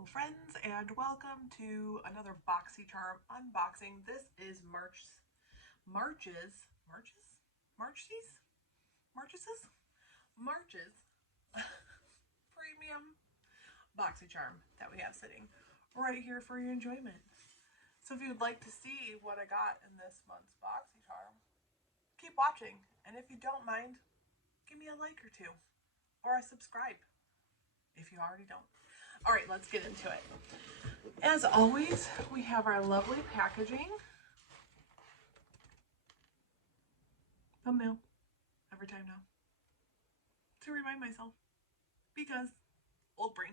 Hello friends and welcome to another Boxy charm unboxing. This is March's premium Boxy charm that we have sitting right here for your enjoyment. So if you'd like to see what I got in this month's Boxy charm, keep watching, and if you don't mind, give me a like or two or a subscribe if you already don't. All right, let's get into it. As always, we have our lovely packaging. Thumbnail every time now to remind myself because old brain.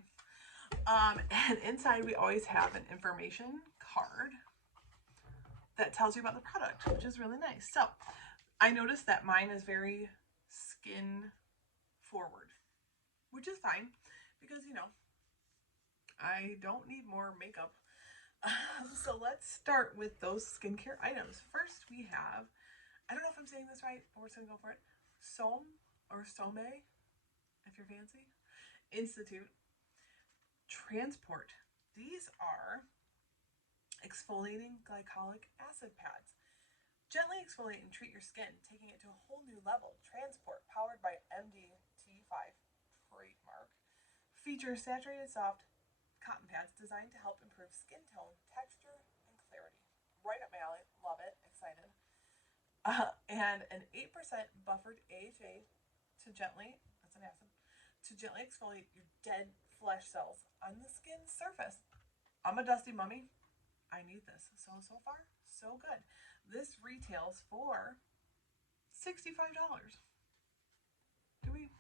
And inside we always have an information card that tells you about the product, which is really nice. So I noticed that mine is very skin forward, which is fine because, you know, I don't need more makeup. So let's start with those skincare items. First we have, I don't know if I'm saying this right, but we're just gonna go for it. Some if you're fancy, Institute Transport. These are exfoliating glycolic acid pads. Gently exfoliate and treat your skin, taking it to a whole new level. Transport, powered by MDT5 trademark, features saturated soft cotton pads designed to help improve skin tone, texture, and clarity. Right up my alley. Love it. Excited. And an 8% buffered AHA to gently, that's an acid, to gently exfoliate your dead flesh cells on the skin's surface. I'm a dusty mummy. I need this. So far, so good. This retails for $65. Do we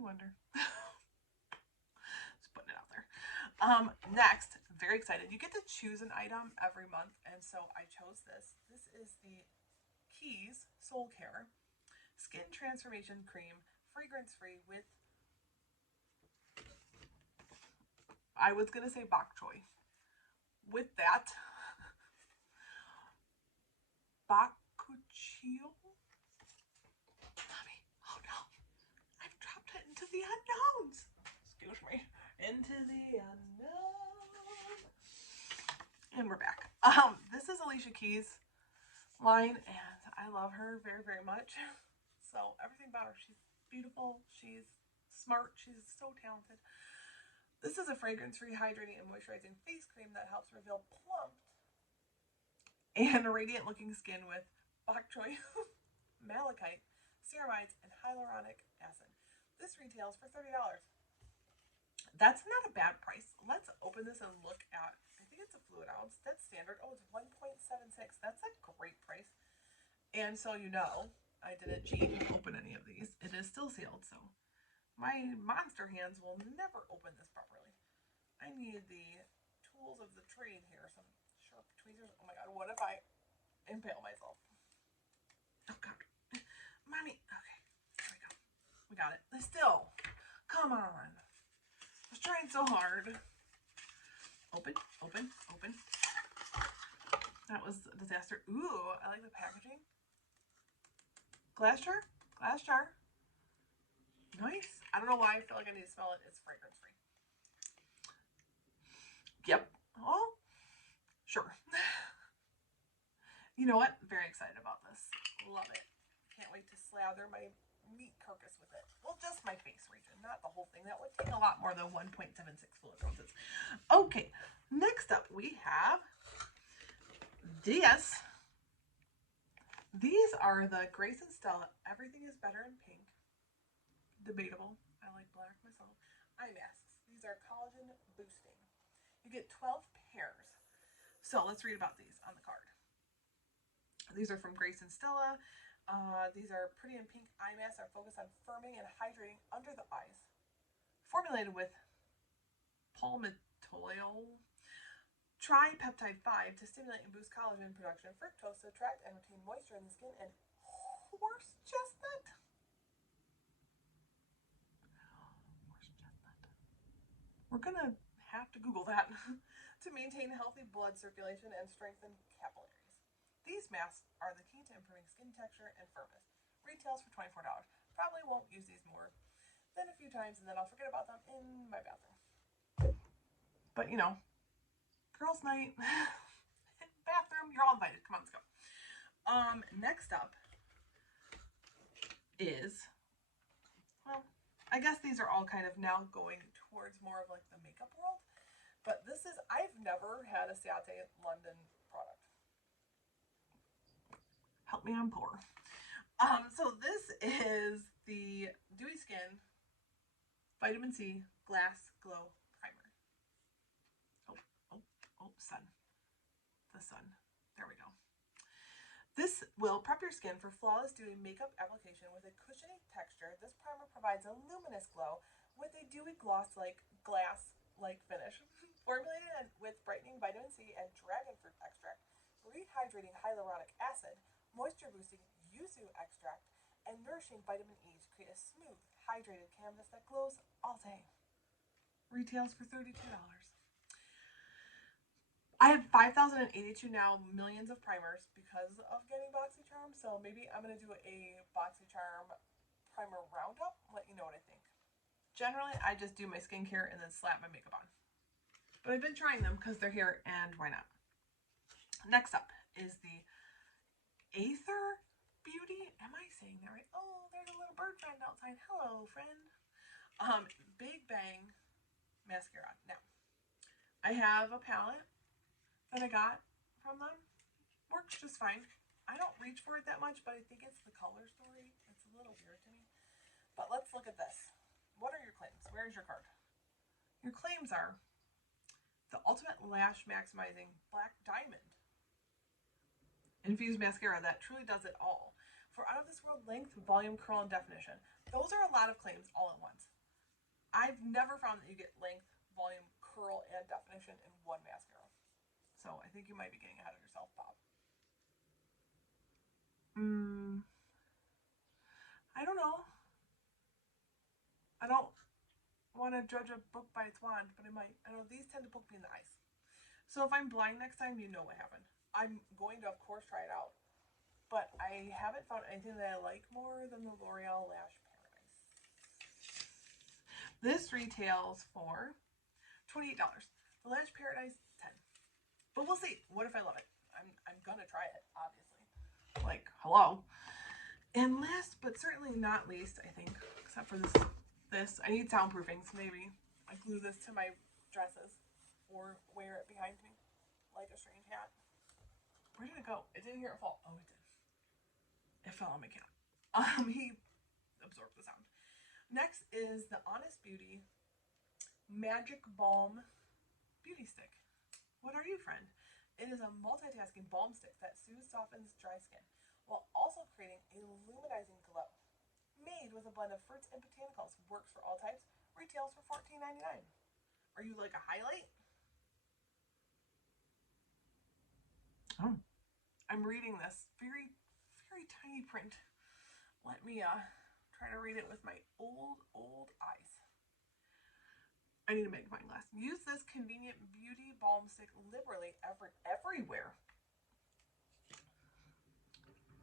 wonder? Just putting it out there. Next, very excited. You get to choose an item every month, and so I chose this. This is the Keys Soul Care Skin Transformation Cream, fragrance-free with, I was going to say bok choy. With that, bakuchiyo. Mommy, oh no, I've dropped it into the unknowns. Excuse me. Into the unknown. And we're back. This is Alicia Keys line, and I love her very, very much. So everything about her, she's beautiful, she's smart, she's so talented. This is a fragrance-free, hydrating, and moisturizing face cream that helps reveal plump and radiant-looking skin with bok choy, malachite, ceramides, and hyaluronic acid. This retails for $30. That's not a bad price. Let's open this and look at, I think it's a fluid ounce. That's standard. Oh, it's 1.76. That's a great price. And so, you know, I didn't cheat and open any of these. It is still sealed, so my monster hands will never open this properly. I need the tools of the trade here. Some sharp tweezers. Oh my god, what if I impale myself? Oh god. Mommy. Okay, there we go. We got it. Still. Come on. I was trying so hard. Open, open, open. That was a disaster. Ooh, I like the packaging. Glass jar? Glass jar. Nice. I don't know why I feel like I need to smell it. It's fragrance free. Yep. Oh, sure. You know what? Very excited about this. Love it. Can't wait to slather my meat carcass with it. Well, just my face region, not the whole thing. That would take a lot more than 1.76 fluid ounces. Okay, next up we have these. These are the Grace and Stella Everything is Better in Pink. Debatable. I like black myself. Eye masks. These are collagen boosting. You get 12 pairs. So let's read about these on the card. These are from Grace and Stella. These are pretty in pink eye masks, are focused on firming and hydrating under the eyes. Formulated with palmitoyl tripeptide 5 to stimulate and boost collagen production, fructose to attract and retain moisture in the skin, and horse chestnut. Horse chestnut. We're gonna have to Google that. To maintain healthy blood circulation and strengthen capillaries. These masks are the key to improving skin texture and firmness. Retails for $24. Probably won't use these more than a few times, and then I'll forget about them in my bathroom. But, you know, girls' night, bathroom, you're all invited. Come on, let's go. Next up is, well, I guess these are all kind of now going towards more of like the makeup world. But this is, I've never had a Ciate London product. Help me, I'm poor. So this is the Dewy Skin Vitamin C Glass Glow Primer. Oh, sun. The sun. There we go. This will prep your skin for flawless dewy makeup application with a cushiony texture. This primer provides a luminous glow with a dewy gloss-like, glass-like finish. Formulated with brightening vitamin C and dragon fruit extract, rehydrating hyaluronic acid, moisture-boosting yuzu extract, and nourishing vitamin E to create a smooth, hydrated canvas that glows all day. Retails for $32. I have 5,082 now, millions of primers because of getting BoxyCharm, so maybe I'm going to do a BoxyCharm primer roundup, let you know what I think. Generally, I just do my skincare and then slap my makeup on. But I've been trying them because they're here, and why not? Next up is the Aether Beauty. Am I saying that right? Oh, there's a little bird friend outside. Hello, friend. Big Bang mascara. Now, I have a palette that I got from them. Works just fine. I don't reach for it that much, but I think it's the color story. It's a little weird to me. But let's look at this. What are your claims? Where is your card? Your claims are the ultimate lash maximizing black diamond infused mascara that truly does it all. For out of this world length, volume, curl, and definition. Those are a lot of claims all at once. I've never found that you get length, volume, curl, and definition in one mascara. So I think you might be getting ahead of yourself, Bob. I don't know. I don't want to judge a book by its wand, but I might. I know these tend to poke me in the eyes. So if I'm blind next time, you know what happened. I'm going to, of course, try it out. But I haven't found anything that I like more than the L'Oreal Lash Paradise. This retails for $28. The Lash Paradise, $10. But we'll see. What if I love it? I'm gonna try it, obviously. Like, hello. And last but certainly not least, I think, except for this, I need soundproofing, so maybe I glue this to my dresses or wear it behind me like a strange hat. Where did it go? It didn't hear it fall. Oh, it did. It fell on my cat. He absorbed the sound. Next is the Honest Beauty Magic Balm Beauty Stick. What are you, friend? It is a multitasking balm stick that soothes, softens dry skin, while also creating a luminizing glow. Made with a blend of fruits and botanicals, works for all types, retails for $14.99. Are you like a highlight? Oh, I'm reading this very, very tiny print. Let me try to read it with my old eyes. I need a magnifying glass. Use this convenient beauty balm stick liberally everywhere.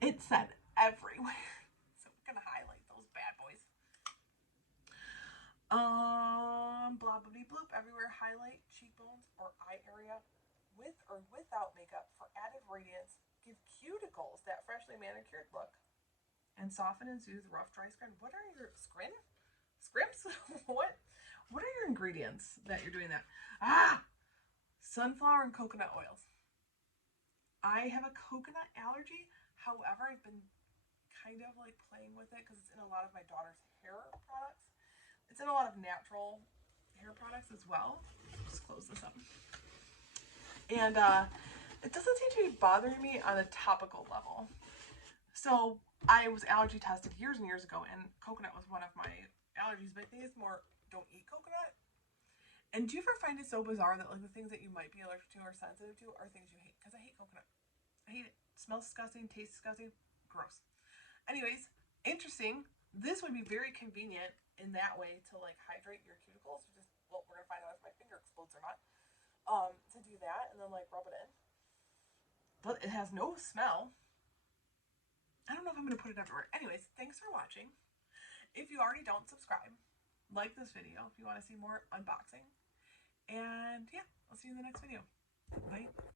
It said everywhere. So we're gonna highlight those bad boys. Blah blah bloop everywhere. Highlight cheekbones or eye area with or without makeup for added radiance. Give cuticles that freshly manicured look. And soften and soothe rough, dry skin. What are your scrims? What are your ingredients that you're doing that? Sunflower and coconut oils. I have a coconut allergy. However, I've been kind of like playing with it because it's in a lot of my daughter's hair products. It's in a lot of natural hair products as well. Just close this up. And it doesn't seem to be bothering me on a topical level. So I was allergy tested years and years ago, and coconut was one of my allergies, but I think it's more don't eat coconut. And do you ever find it so bizarre that like the things that you might be allergic to or sensitive to are things you hate? Because I hate coconut. I hate it. It smells disgusting, tastes disgusting, gross. Anyways, interesting. This would be very convenient in that way to like hydrate your cuticles. Just, well, we're gonna find out if my finger explodes or not. To do that and then like rub it in. But it has no smell. I don't know if I'm gonna put it everywhere. Anyways, thanks for watching. If you already don't subscribe, like this video if you want to see more unboxing. And yeah, I'll see you in the next video. Bye.